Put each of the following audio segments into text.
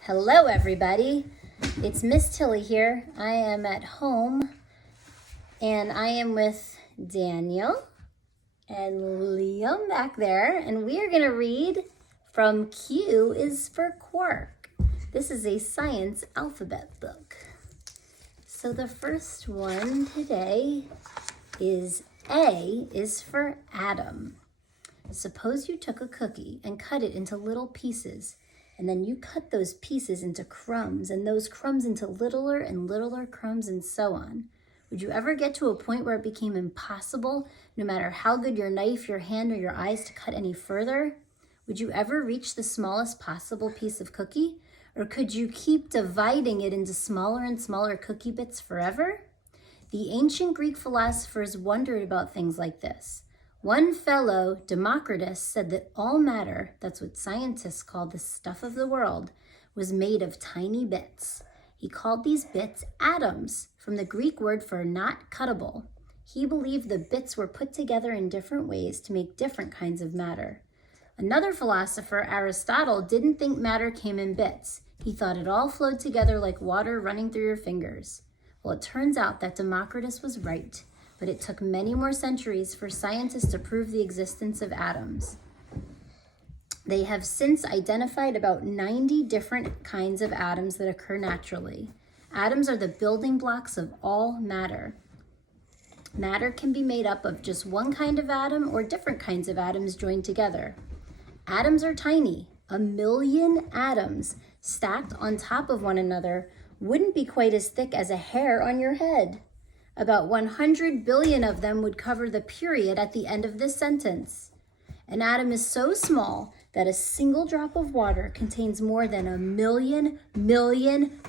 Hello everybody, it's Miss Tilly here. I am at home and I am with Daniel and Liam back there, and we are going to read from Q is for Quark. This is a science alphabet book. So the first one today is A is for atom. Suppose you took a cookie and cut it into little pieces. And then you cut those pieces into crumbs, and those crumbs into littler and littler crumbs, and so on. Would you ever get to a point where it became impossible, no matter how good your knife, your hand, or your eyes, to cut any further? Would you ever reach the smallest possible piece of cookie? Or could you keep dividing it into smaller and smaller cookie bits forever? The ancient Greek philosophers wondered about things like this. One fellow, Democritus, said that all matter, that's what scientists call the stuff of the world, was made of tiny bits. He called these bits atoms, from the Greek word for not cuttable. He believed the bits were put together in different ways to make different kinds of matter. Another philosopher, Aristotle, didn't think matter came in bits. He thought it all flowed together like water running through your fingers. Well, it turns out that Democritus was right. But it took many more centuries for scientists to prove the existence of atoms. They have since identified about 90 different kinds of atoms that occur naturally. Atoms are the building blocks of all matter. Matter can be made up of just one kind of atom or different kinds of atoms joined together. Atoms are tiny. 1 million atoms stacked on top of one another wouldn't be quite as thick as a hair on your head. About 100 billion of them would cover the period at the end of this sentence. An atom is so small that a single drop of water contains more than 1 million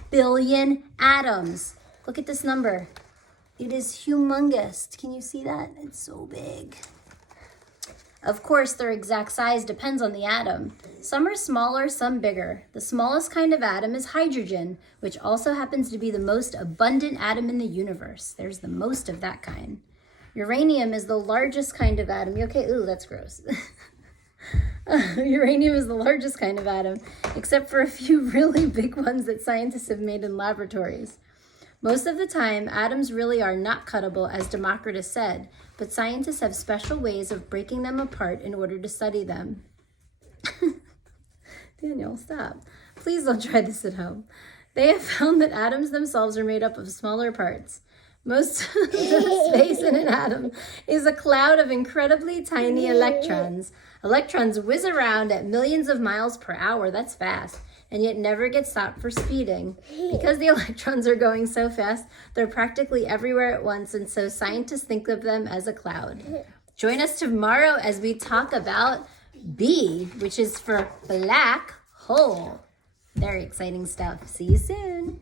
billion atoms. Look at this number. It is humongous. Can you see that? It's so big. Of course, their exact size depends on the atom. Some are smaller, some bigger. The smallest kind of atom is hydrogen, which also happens to be the most abundant atom in the universe. There's the most of that kind. Uranium is the largest kind of atom. You okay? Ooh, that's gross. Uranium is the largest kind of atom, except for a few really big ones that scientists have made in laboratories. Most of the time, atoms really are not cuttable, as Democritus said, but scientists have special ways of breaking them apart in order to study them. Daniel, stop. Please don't try this at home. They have found that atoms themselves are made up of smaller parts. Most of the space in an atom is a cloud of incredibly tiny electrons. Electrons whiz around at millions of miles per hour. That's fast. And yet never get stopped for speeding. Because the electrons are going so fast, they're practically everywhere at once, and so scientists think of them as a cloud. Join us tomorrow as we talk about B, which is for black hole. Very exciting stuff. See you soon.